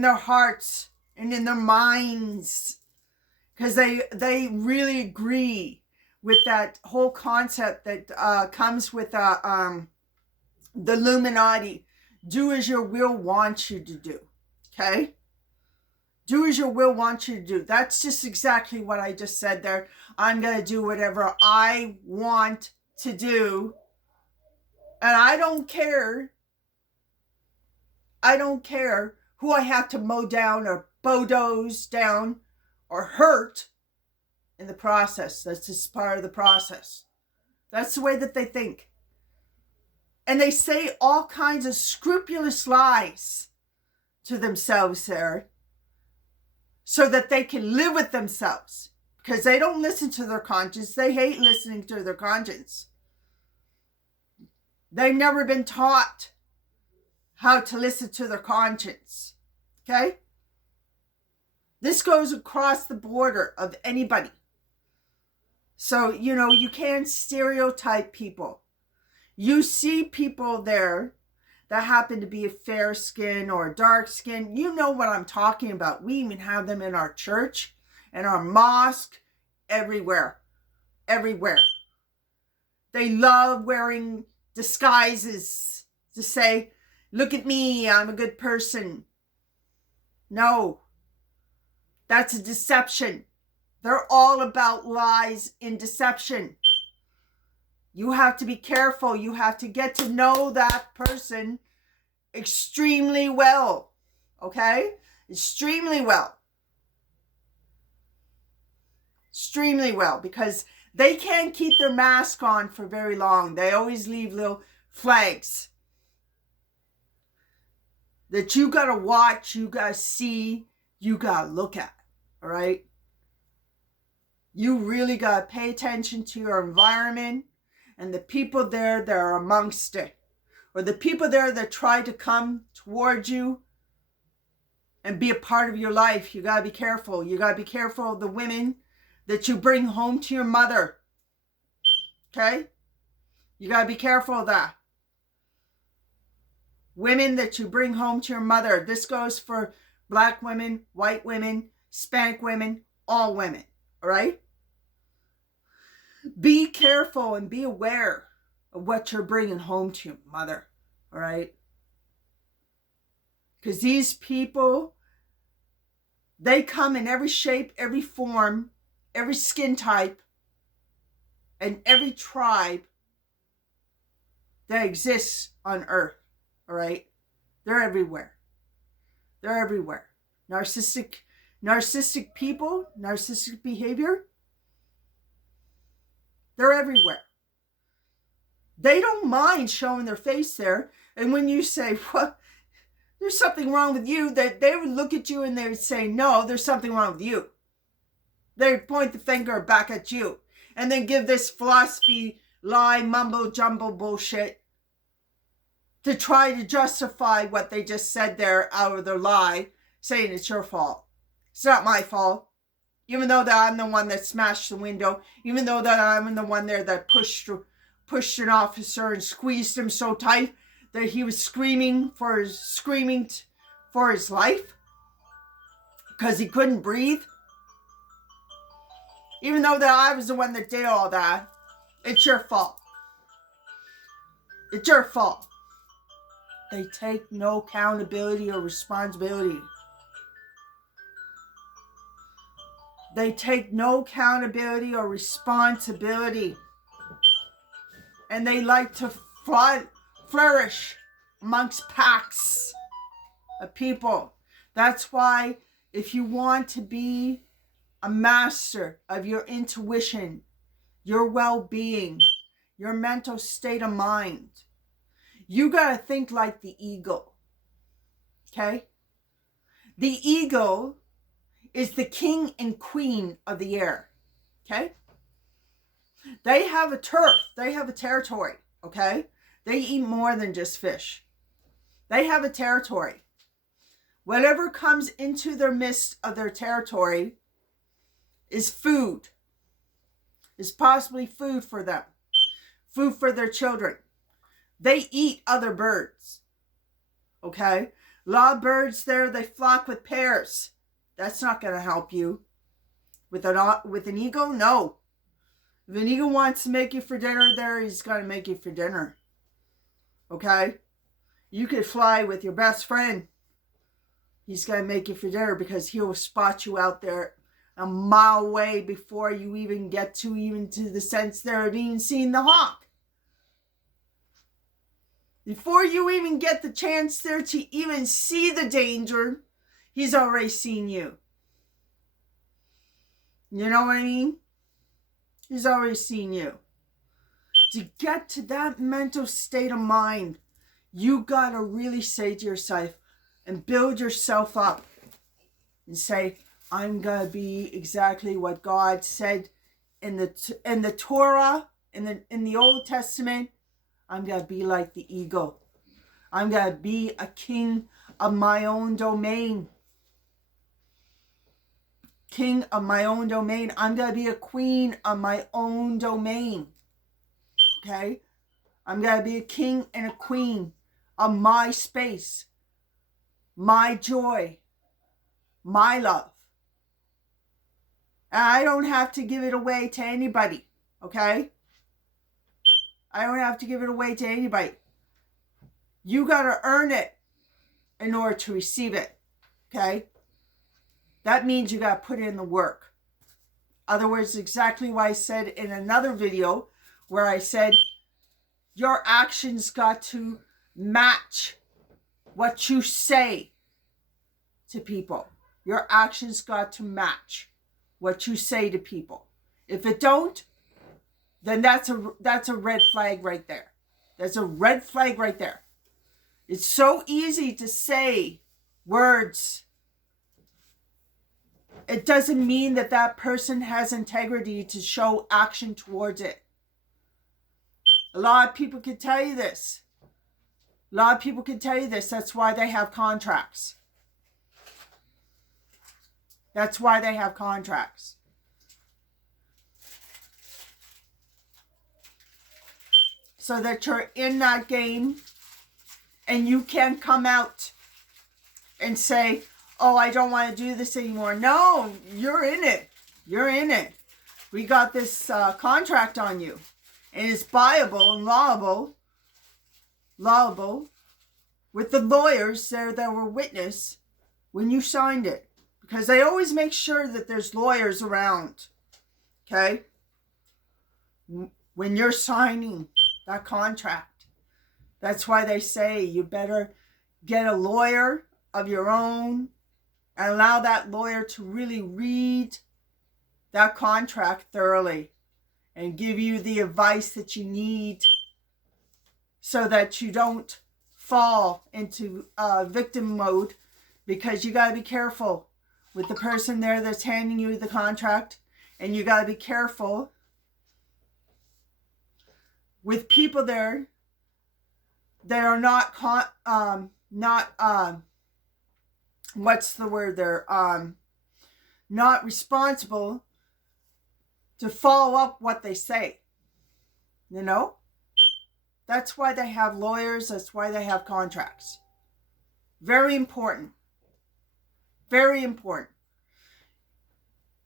in their hearts and in their minds, because they really agree with that whole concept that comes with the Illuminati. Do as your will wants you to do. Okay? Do as your will wants you to do. That's just exactly what I just said there. I'm going to do whatever I want to do. And I don't care. I don't care who I have to mow down or bulldoze down or hurt in the process. That's just part of the process. That's the way that they think. And they say all kinds of scrupulous lies to themselves there so that they can live with themselves, because they don't listen to their conscience. They hate listening to their conscience. They've never been taught how to listen to their conscience. Okay? This goes across the border of anybody. So, you can't stereotype people. You see people there that happen to be a fair skin or a dark skin. You know what I'm talking about. We even have them in our church and our mosque, everywhere. Everywhere. They love wearing disguises to say, look at me, I'm a good person. No. That's a deception. They're all about lies and deception. You have to be careful. You have to get to know that person extremely well. Okay? Extremely well. Extremely well. Because they can't keep their mask on for very long. They always leave little flags that you got to watch, you got to see, you got to look at. All right? You really got to pay attention to your environment and the people there that are amongst it, or the people there that try to come towards you and be a part of your life. You got to be careful. You got to be careful of the women that you bring home to your mother. Okay? You got to be careful of that. Women that you bring home to your mother. This goes for black women, white women, Hispanic women, all women. All right? Be careful and be aware of what you're bringing home to your mother. All right? Because these people, they come in every shape, every form, every skin type, and every tribe that exists on earth. All right? They're everywhere. They're everywhere. Narcissistic people, narcissistic behavior, they're everywhere. They don't mind showing their face there. And when you say, what, there's something wrong with you, that they would look at you and they would say, no, there's something wrong with you. They would point the finger back at you and then give this philosophy, lie, mumble, jumble bullshit to try to justify what they just said there out of their lie, saying it's your fault. It's not my fault. Even though that I'm the one that smashed the window, even though that I'm the one there that pushed an officer and squeezed him so tight that he was screaming for his life because he couldn't breathe. Even though that I was the one that did all that, it's your fault. It's your fault. They take no accountability or responsibility. They take no accountability or responsibility. And they like to flourish amongst packs of people. That's why if you want to be a master of your intuition, your well-being, your mental state of mind, you got to think like the eagle. Okay? The eagle is the king and queen of the air. Okay? They have a turf. They have a territory. Okay? They eat more than just fish. They have a territory. Whatever comes into their midst of their territory is food. Is possibly food for them. Food for their children. They eat other birds. Okay? A lot of birds there, they flock with pairs. That's not going to help you. With an eagle, no. If an eagle wants to make you for dinner there, he's going to make you for dinner. Okay? You could fly with your best friend. He's going to make you for dinner because he'll spot you out there a mile away before you even get to the sense there of even seeing the hawk. Before you even get the chance there to even see the danger, he's already seen you. You know what I mean? He's already seen you. To get to that mental state of mind, you got to really say to yourself and build yourself up and say, I'm going to be exactly what God said in the Torah, in the Old Testament. I'm going to be like the eagle. I'm going to be a king of my own domain. King of my own domain. I'm going to be a queen of my own domain. Okay? I'm going to be a king and a queen of my space. My joy. My love. And I don't have to give it away to anybody. Okay? I don't have to give it away to anybody. You got to earn it in order to receive it. Okay? That means you got to put in the work. Other words, exactly what I said in another video where I said your actions got to match what you say to people. Your actions got to match what you say to people. If it don't, then that's a red flag right there. That's a red flag right there. It's so easy to say words. It doesn't mean that that person has integrity to show action towards it. A lot of people can tell you this. A lot of people can tell you this. That's why they have contracts. That's why they have contracts. So that you're in that game and you can come out and say, oh, I don't want to do this anymore. No, you're in it. You're in it. We got this contract on you. And it's buyable and lawable with the lawyers there that were witness when you signed it. Because they always make sure that there's lawyers around. Okay? When you're signing that contract. That's why they say you better get a lawyer of your own and allow that lawyer to really read that contract thoroughly and give you the advice that you need so that you don't fall into victim mode, because you got to be careful with the person there that's handing you the contract, and you got to be careful with people there that are not responsible to follow up what they say. You know? That's why they have lawyers. That's why they have contracts. Very important. Very important.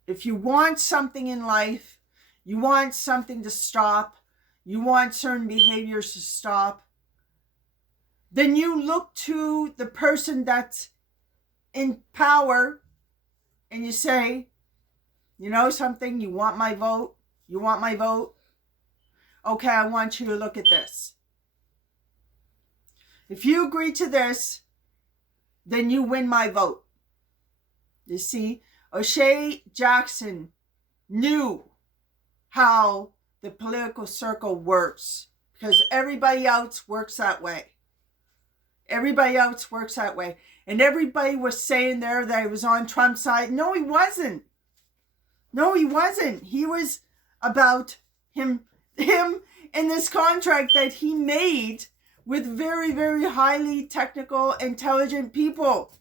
If you want something in life, you want something to stop, you want certain behaviors to stop, then you look to the person that's in power and you say, you know something, you want my vote? You want my vote? Okay, I want you to look at this. If you agree to this, then you win my vote. You see, O'Shea Jackson knew how the political circle works because everybody else works that way. Everybody else works that way. And everybody was saying there that he was on Trump's side. No, he wasn't. No, he wasn't. He was about him in this contract that he made with very, very highly technical, intelligent people.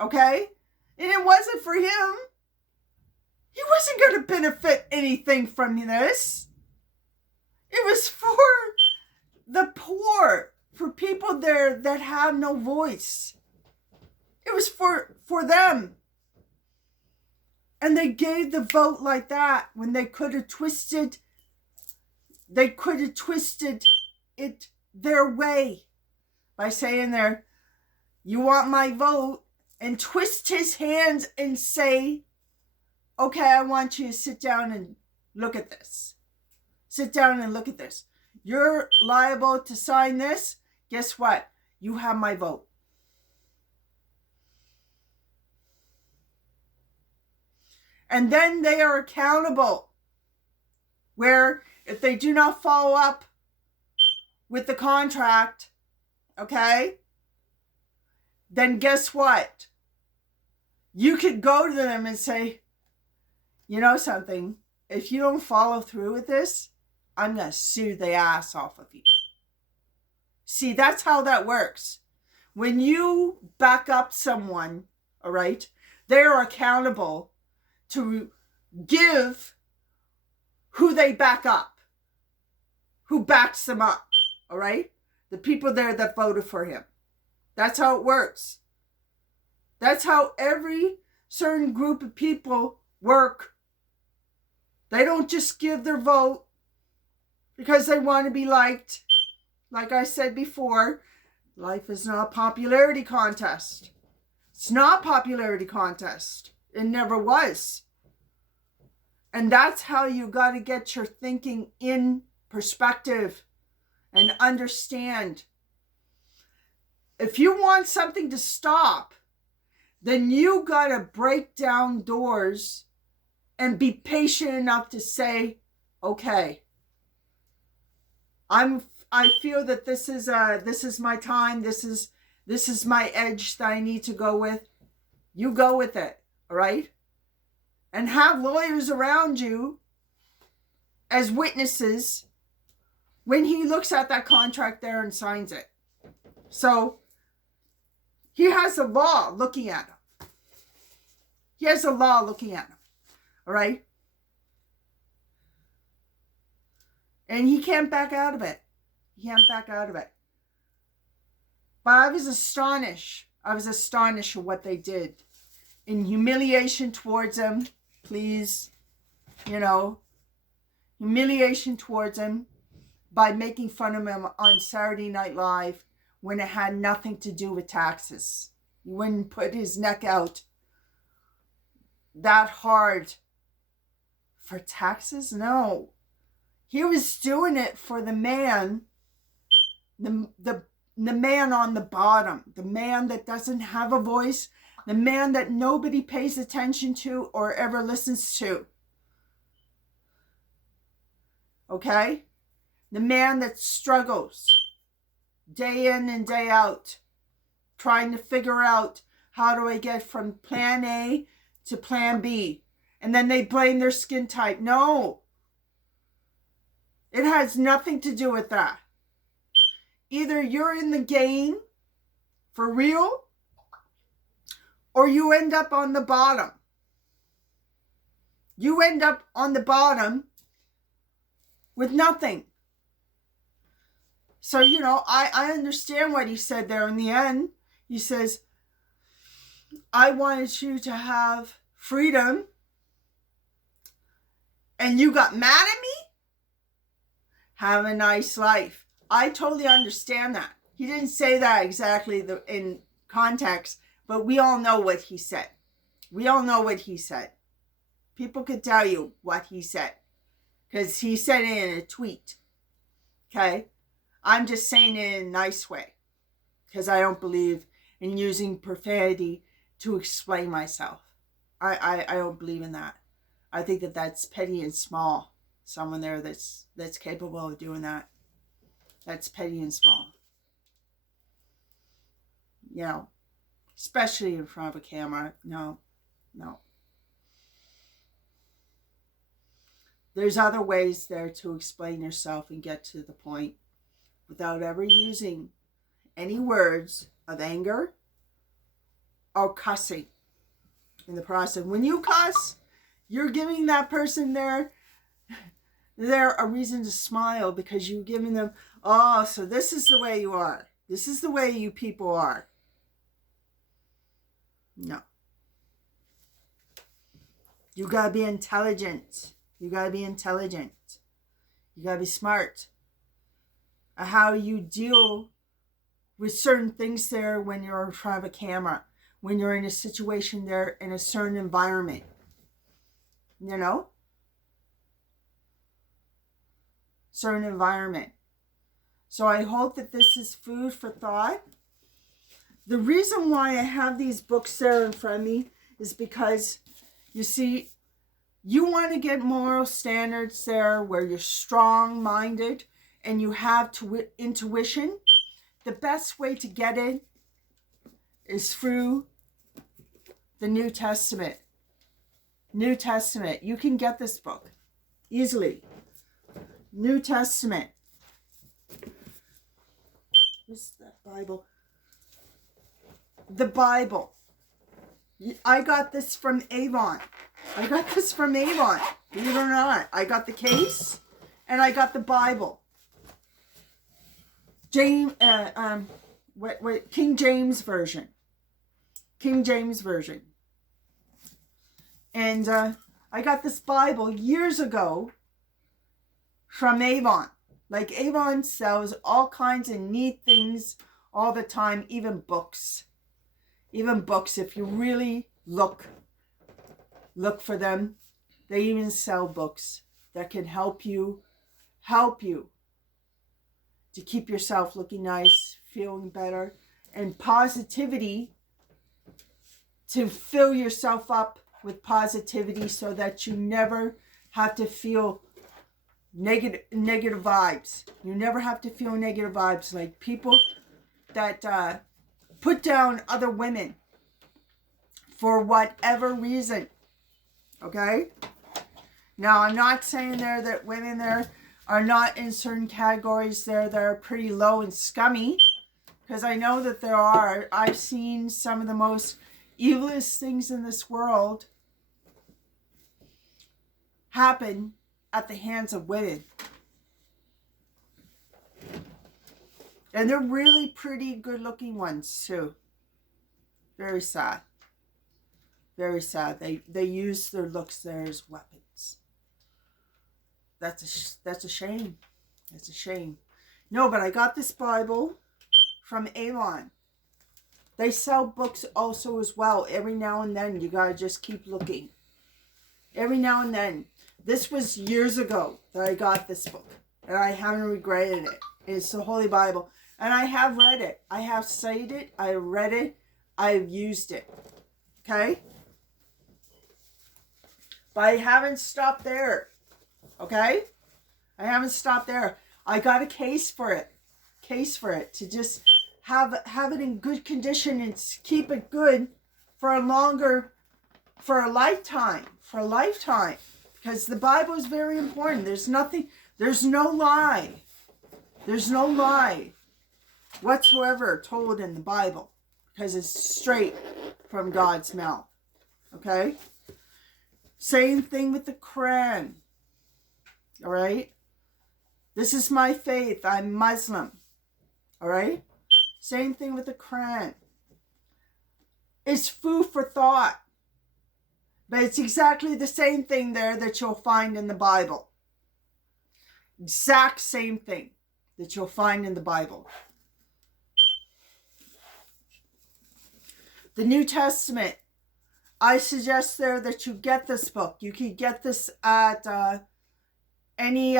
Okay? And it wasn't for him. He wasn't going to benefit anything from this. It was for the poor, for people there that have no voice. It was for them. And they gave the vote like that when they could have twisted it their way by saying there, you want my vote, and twist his hands and say, okay, I want you to sit down and look at this. Sit down and look at this. You're liable to sign this. Guess what? You have my vote. And then they are accountable. Where if they do not follow up with the contract, okay, then guess what? You could go to them and say, you know something, if you don't follow through with this, I'm going to sue the ass off of you. See, that's how that works. When you back up someone, all right, they are accountable to give who they back up, who backs them up, all right? The people there that voted for him. That's how it works. That's how every certain group of people work. They don't just give their vote because they want to be liked. Like I said before, life is not a popularity contest. It's not a popularity contest. It never was. And that's how you got to get your thinking in perspective and understand. If you want something to stop, then you got to break down doors and be patient enough to say, okay, I feel that this is my time. This is my edge that I need to go with. You go with it, all right? And have lawyers around you as witnesses when he looks at that contract there and signs it. So he has the law looking at him. He has the law looking at him, all right? And he can't back out of it. He can't back out of it. But I was astonished. I was astonished at what they did. In humiliation towards him, please, you know, humiliation towards him by making fun of him on Saturday Night Live when it had nothing to do with taxes. He wouldn't put his neck out that hard for taxes. No. He was doing it for the man, the man on the bottom, the man that doesn't have a voice, the man that nobody pays attention to or ever listens to. Okay? The man that struggles day in and day out, trying to figure out how do I get from plan A to plan B. And then they blame their skin type. No. It has nothing to do with that. Either you're in the game for real, or you end up on the bottom. You end up on the bottom with nothing. So, you know, I understand what he said there in the end. He says, I wanted you to have freedom, and you got mad at me? Have a nice life. I totally understand that. He didn't say that exactly in context, but we all know what he said. We all know what he said. People could tell you what he said because he said it in a tweet. Okay? I'm just saying it in a nice way because I don't believe in using profanity to explain myself. I don't believe in that. I think that that's petty and small. Someone there that's capable of doing that. That's petty and small. You know, especially in front of a camera. No. There's other ways there to explain yourself and get to the point without ever using any words of anger or cussing in the process. When you cuss, you're giving that person there a reason to smile because you're giving them, oh, so this is the way you are. This is the way you people are. No. You gotta be intelligent. You gotta be intelligent. You gotta be smart. How you deal with certain things there when you're in front of a camera, when you're in a situation there in a certain environment. You know? Certain environment. So I hope that this is food for thought. The reason why I have these books there in front of me is because, you see, you want to get moral standards there where you're strong-minded and you have intuition. The best way to get it is through the New Testament. New Testament. You can get this book easily. New Testament. What's that Bible? The Bible. I got this from Avon. I got this from Avon. Believe it or not. I got the case and I got the Bible. King James Version. King James Version. And I got this Bible years ago from Avon. Like, Avon sells all kinds of neat things all the time, even books. Even books, if you really look for them, they even sell books that can help you to keep yourself looking nice, feeling better, and positivity, to fill yourself up with positivity so that you never have to feel negative vibes. You never have to feel negative vibes, like people that put down other women for whatever reason. Okay? Now, I'm not saying there that women there are not in certain categories there that are pretty low and scummy, because I know that there are. I've seen some of the most evilest things in this world happen at the hands of women. And they're really pretty good looking ones too. Very sad. Very sad. They use their looks there as weapons. That's a shame. That's a shame. No, but I got this Bible from Avon. They sell books also as well. Every now and then you gotta just keep looking. Every now and then. This was years ago that I got this book, and I haven't regretted it. It's the Holy Bible, and I have read it. I have studied it. I read it. I've used it. Okay? But I haven't stopped there. Okay? I haven't stopped there. I got a case for it. To just have it in good condition and keep it good for a lifetime. Because the Bible is very important. There's no lie whatsoever told in the Bible, because it's straight from God's mouth. Okay? Same thing with the Quran. All right? This is my faith. I'm Muslim. All right? Same thing with the Quran. It's food for thought. But it's exactly the same thing there that you'll find in the Bible. Exact same thing that you'll find in the Bible. The New Testament. I suggest there that you get this book. You can get this at any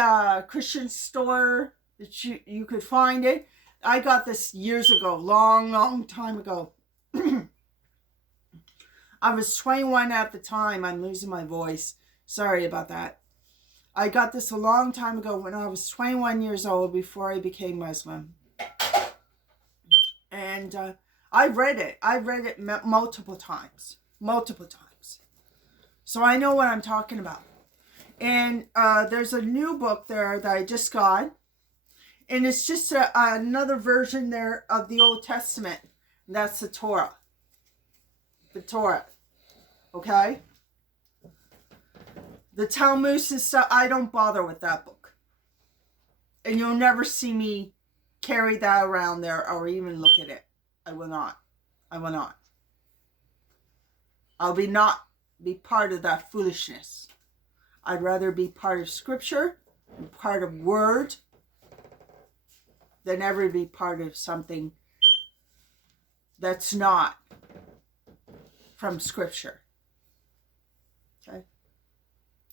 Christian store that you could find it. I got this years ago, long time ago. I was 21 at the time. I'm losing my voice. Sorry about that. I got this a long time ago when I was 21 years old, before I became Muslim. And I've read it. I've read it multiple times. So I know what I'm talking about. And there's a new book there that I just got. And it's just another version there of the Old Testament. And that's the Torah. The Torah. Okay? The Talmud and stuff, I don't bother with that book. And you'll never see me carry that around there or even look at it. I will not. I'll not be part of that foolishness. I'd rather be part of Scripture, part of Word, than ever be part of something that's not from Scripture. Okay?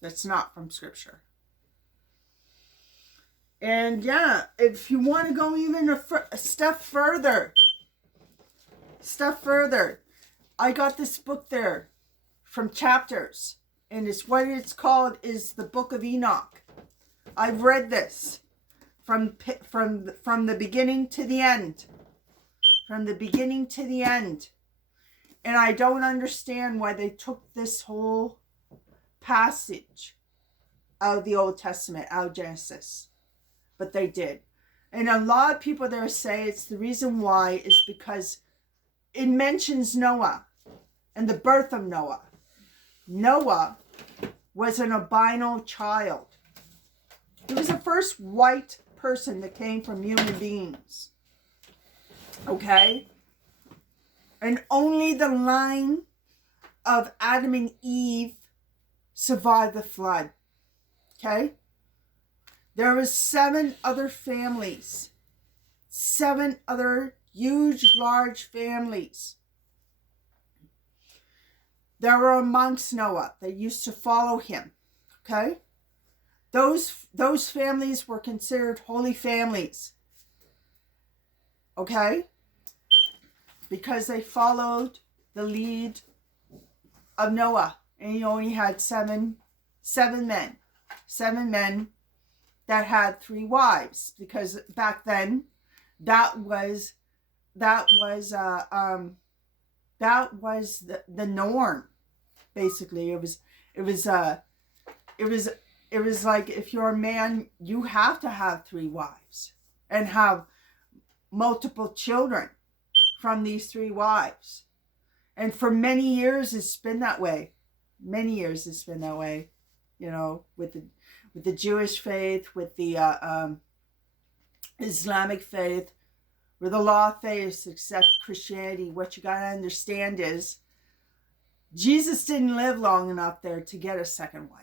That's not from Scripture. And yeah, if you want to go even a step further, I got this book there from Chapters, and it's what it's called is the Book of Enoch. I've read this from the beginning to the end, and I don't understand why they took this whole passage out of the Old Testament, out of Genesis, but they did. And a lot of people there say it's the reason why is because it mentions Noah and the birth of Noah. Noah was an albino child. He was the first white person that came from human beings. Okay? And only the line of Adam and Eve survived the flood. Okay? There was 7 other families. 7 other huge, large families that were amongst Noah that used to follow him. Okay? Those families were considered holy families. Okay? Because they followed the lead of Noah. And he only had seven men. 7 men that had 3 wives. Because back then, that was the norm. Basically, it was like if you're a man, you have to have 3 wives and have multiple children from these 3 wives. And for many years, it's been that way. Many years, it's been that way. You know, with the Jewish faith, with the Islamic faith, with the law of faith, except Christianity. What you got to understand is Jesus didn't live long enough there to get a second wife.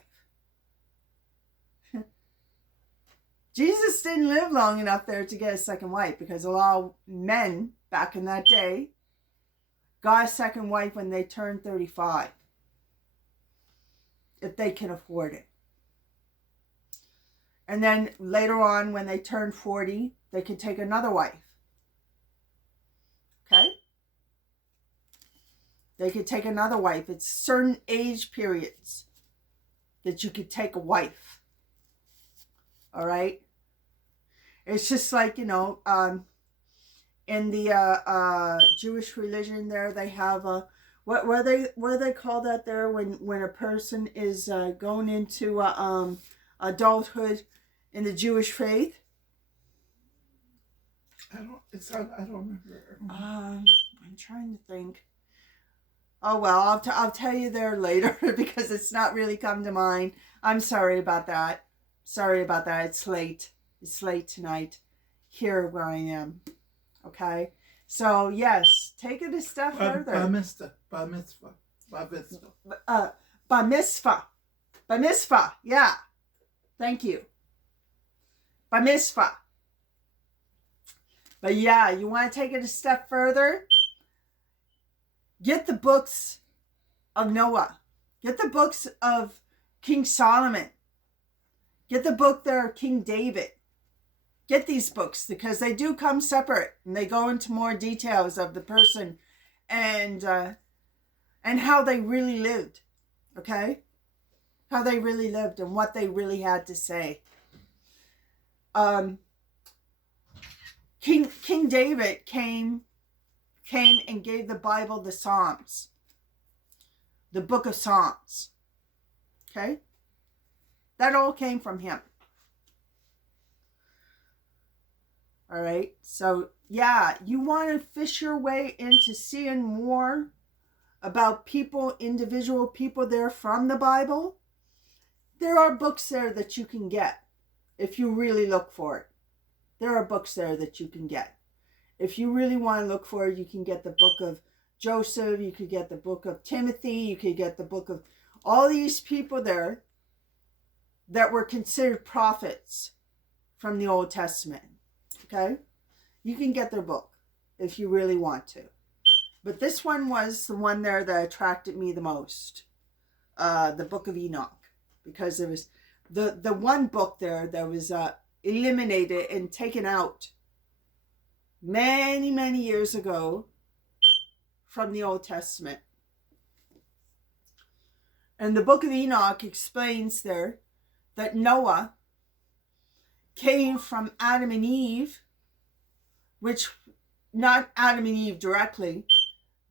Jesus didn't live long enough there to get a second wife, because a lot of men back in that day got a second wife when they turned 35, if they can afford it. And then later on, when they turned 40, they could take another wife. Okay? They could take another wife. It's certain age periods that you could take a wife. All right? It's just like, you know, in the Jewish religion there, they have a, what do they call that there when a person is going into adulthood in the Jewish faith? I don't remember. I'm trying to think. Oh well, I'll tell you there later because it's not really come to mind. I'm sorry about that. It's late. It's late tonight here where I am. Okay? So, yes, take it a step further. Bar mitzvah. Bar mitzvah. Yeah. Thank you. Bar mitzvah. But yeah, you want to take it a step further? Get the books of Noah. Get the books of King Solomon. Get the book there of King David. Get these books because they do come separate and they go into more details of the person and how they really lived. Okay? How they really lived and what they really had to say. King David came and gave the Bible the Psalms. The book of Psalms. Okay? That all came from him. All right? So, yeah, you want to fish your way into seeing more about people, individual people there from the Bible. There are books there that you can get if you really look for it. There are books there that you can get. If you really want to look for it, you can get the book of Joseph, you could get the book of Timothy, you could get the book of all these people there that were considered prophets from the Old Testament. Okay? You can get their book if you really want to. But this one was the one there that attracted me the most. The book of Enoch. Because it was the one book there that was eliminated and taken out many, many years ago from the Old Testament. And the book of Enoch explains there that Noah came from Adam and Eve, which, not Adam and Eve directly,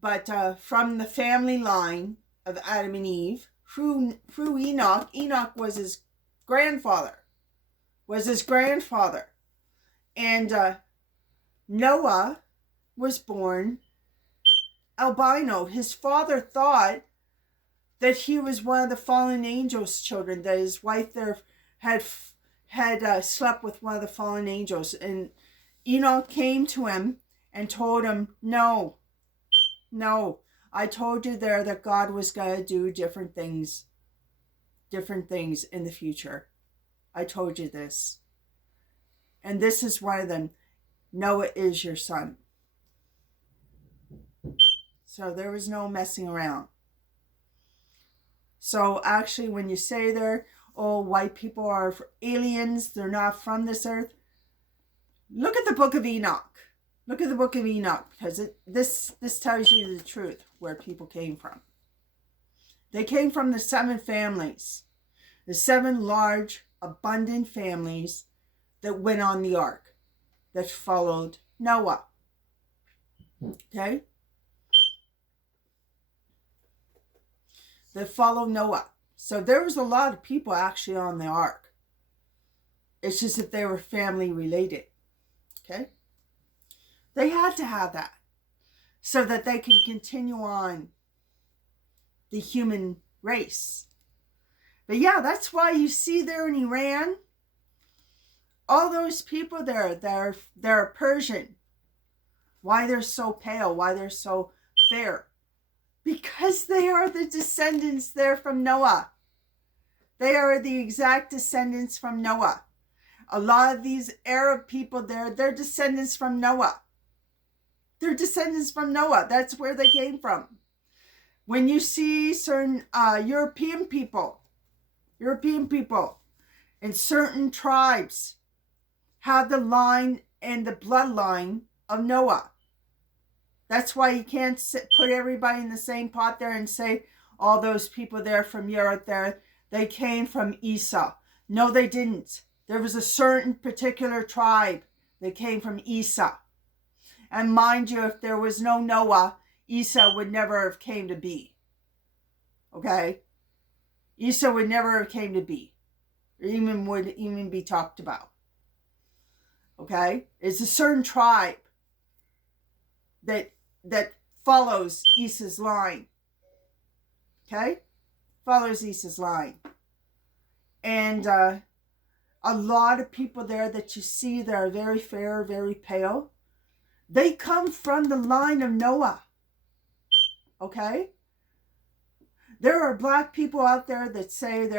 but from the family line of Adam and Eve, through Enoch. Enoch was his grandfather. And Noah was born albino. His father thought that he was one of the fallen angels' children, that his wife there had slept with one of the fallen angels. And Enoch came to him and told him, no, I told you there that God was going to do different things in the future. I told you this. And this is one of them. Noah is your son. So there was no messing around. So actually, when you say there, oh, white people are aliens, they're not from this earth, look at the book of Enoch. Look at the book of Enoch, because this tells you the truth, where people came from. They came from the 7 families, the 7 large, abundant families that went on the ark, that followed Noah. Okay? That followed Noah. So there was a lot of people actually on the ark. It's just that they were family related. Okay? They had to have that so that they can continue on the human race. But yeah, that's why you see there in Iran, all those people there, they're Persian. Why they're so pale, why they're so fair. Because they are the descendants there from Noah. They are the exact descendants from Noah. A lot of these Arab people there, they're descendants from Noah. They're descendants from Noah. That's where they came from. When you see certain European people in certain tribes have the line and the bloodline of Noah. That's why you can't put everybody in the same pot there and say all those people there from Europe there, they came from Esau. No, they didn't. There was a certain particular tribe that came from Esau. And mind you, if there was no Noah, Esau would never have came to be. Okay? Esau would never have came to be. Or would even be talked about. Okay? It's a certain tribe that follows Esau's line. Okay? Follows Esau's line. And a lot of people there that you see that are very fair, very pale, they come from the line of Noah. Okay? There are black people out there that say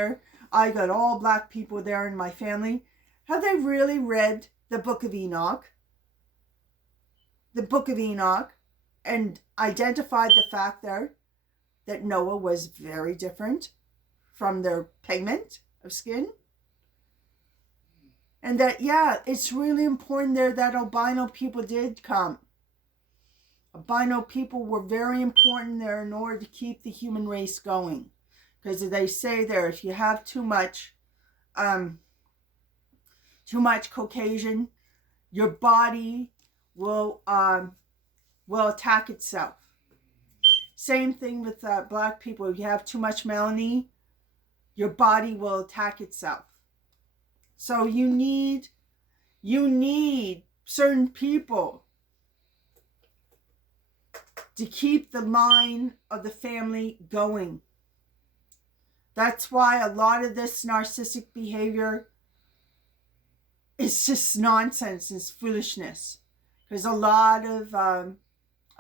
I got all black people there in my family. Have they really read the book of Enoch? The book of Enoch, and identified the fact there that Noah was very different from their pigment of skin? And that, yeah, it's really important there that albino people did come. Albino people were very important there in order to keep the human race going. Because they say there, if you have too much Caucasian, your body will attack itself. Same thing with black people. If you have too much melanin, your body will attack itself. So you need certain people to keep the line of the family going. That's why a lot of this narcissistic behavior is just nonsense, it's foolishness. Because a lot of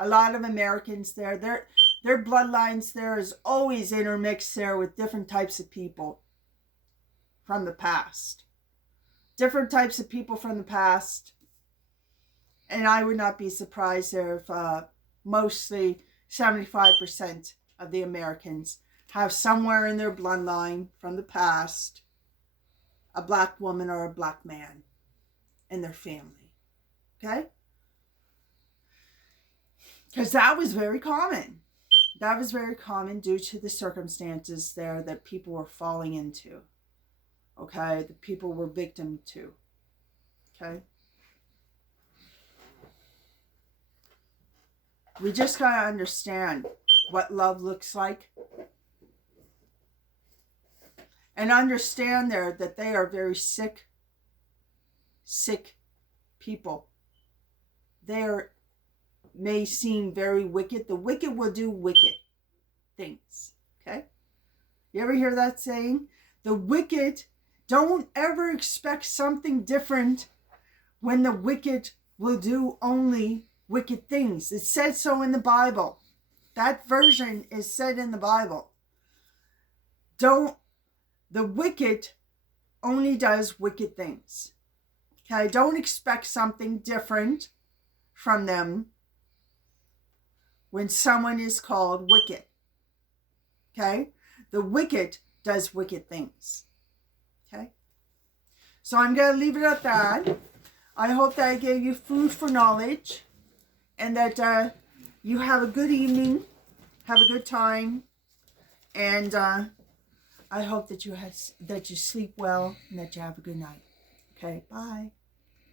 A lot of Americans there, their bloodlines there is always intermixed there with different types of people from the past. Different types of people from the past. And I would not be surprised there if mostly 75% of the Americans have somewhere in their bloodline from the past a black woman or a black man in their family. Okay? Because that was very common. That was very common due to the circumstances there that people were falling into. Okay? The people were victim to. Okay? We just got to understand what love looks like. And understand there that they are very sick people. They may seem very wicked. The wicked will do wicked things. Okay? You ever hear that saying? The wicked, don't ever expect something different when the wicked will do only wicked things. It says so in the Bible. That version is said in the Bible. The wicked only does wicked things. Okay, don't expect something different from them when someone is called wicked. Okay, the wicked does wicked things. Okay, so I'm going to leave it at that. I hope that I gave you food for knowledge and that you have a good evening, have a good time, and I hope that you sleep well and that you have a good night. Okay, bye.